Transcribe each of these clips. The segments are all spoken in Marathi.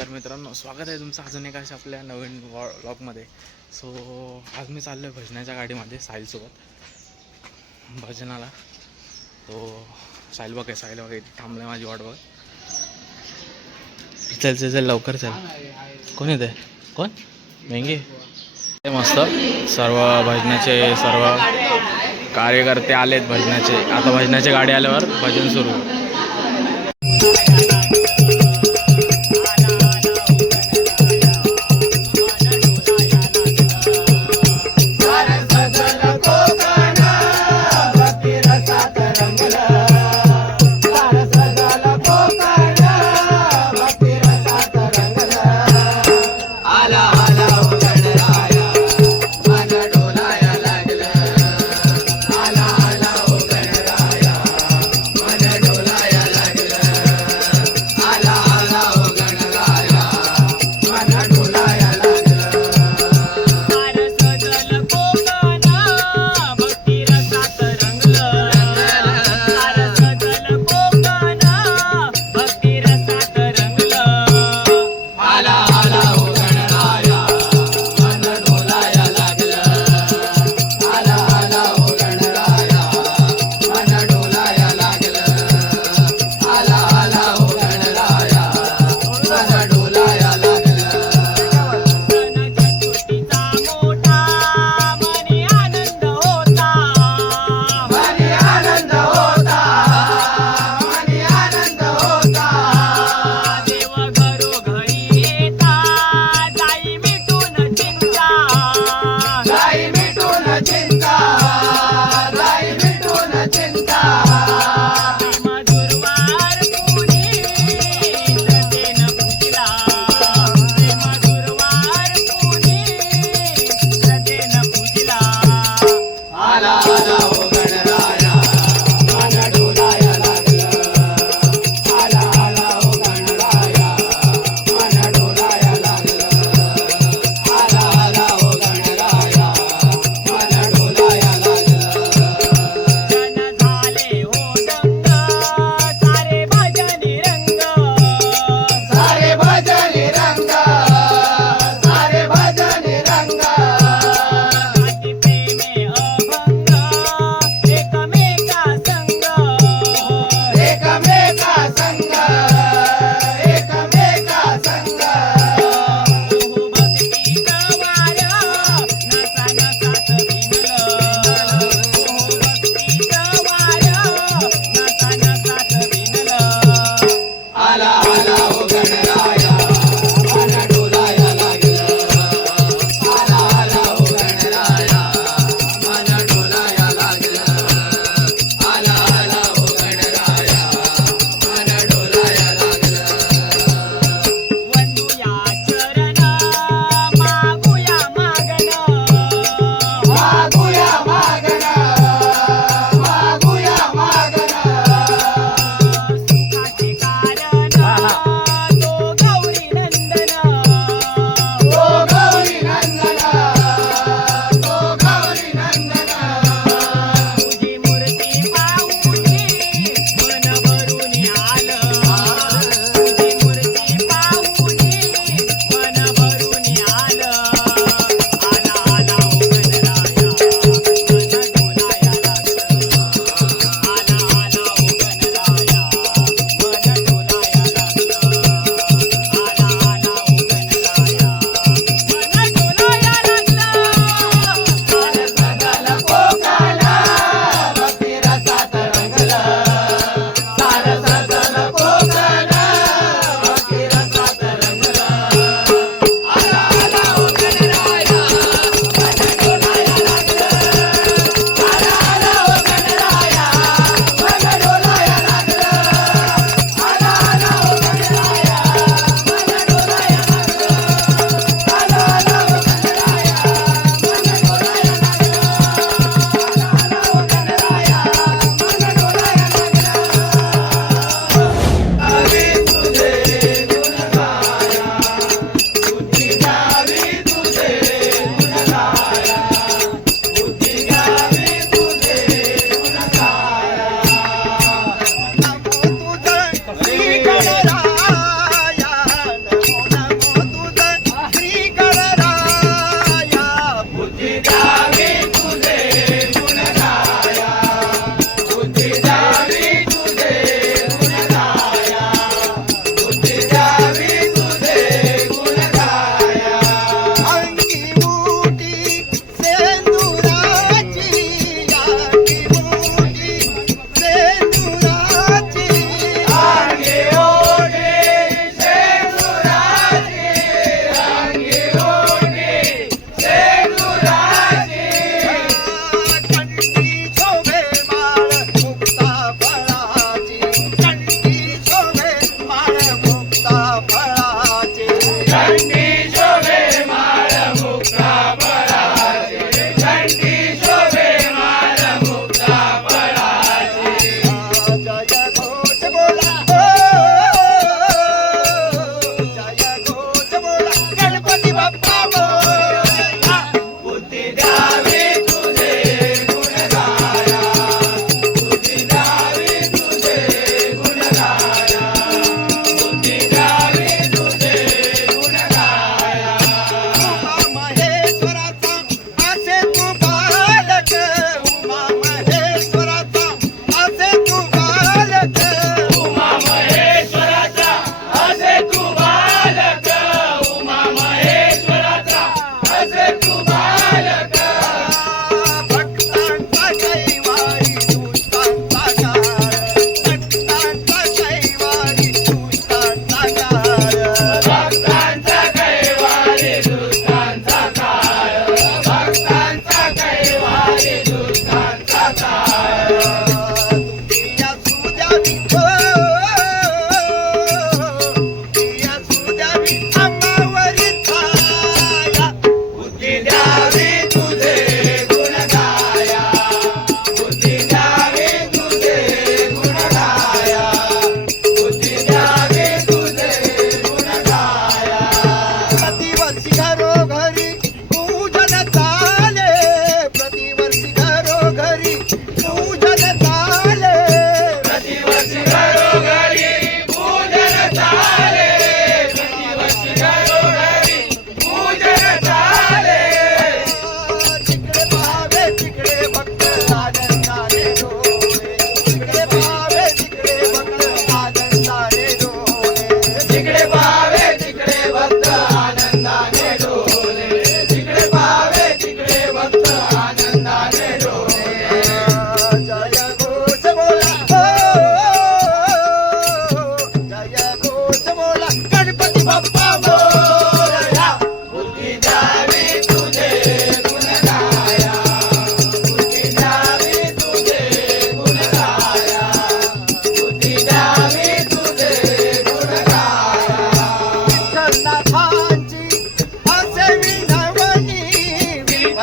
तर मित्रांनो स्वागत आहे तुमचं अजून एका अशा आपल्या नवीन ब्लॉगमध्ये सो आज मी चाललो आहे भजनाच्या गाडीमध्ये साहिलसोबत. भजनाला. तो साहिल बघ आहे साहिल बघ इथे थांबलं माझी वाट बघ चल चल चल लवकर चल. कोण येते कोण? मेंगे? ते मस्त. सर्व भजनाचे सर्व कार्यकर्ते आलेत भजनाचे. आता भजनाची गाडी आल्यावर भजन सुरू.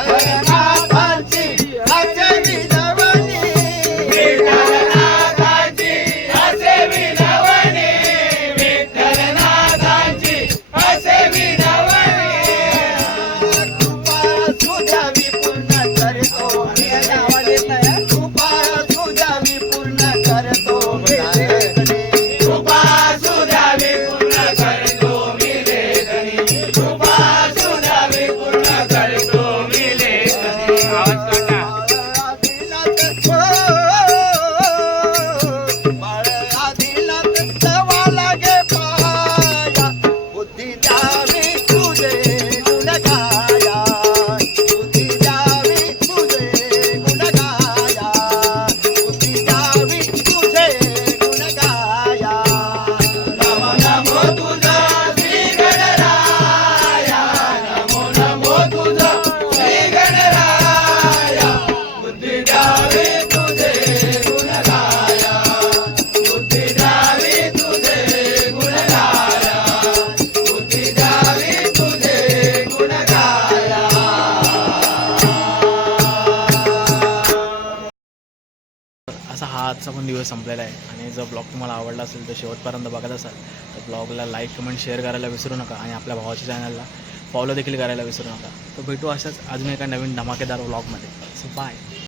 Thank. आजचा पण दिवस संपलेला आहे. आणि जर ब्लॉग तुम्हाला आवडला असेल तर शेवटपर्यंत बघत असाल तर ब्लॉगला लाईक कमेंट शेअर करायला विसरू नका आणि आपल्या भावाच्या चॅनलला फॉलो देखील करायला विसरू नका. तर भेटू अशाच अजून एका नवीन धमाकेदार ब्लॉगमध्ये सो बाय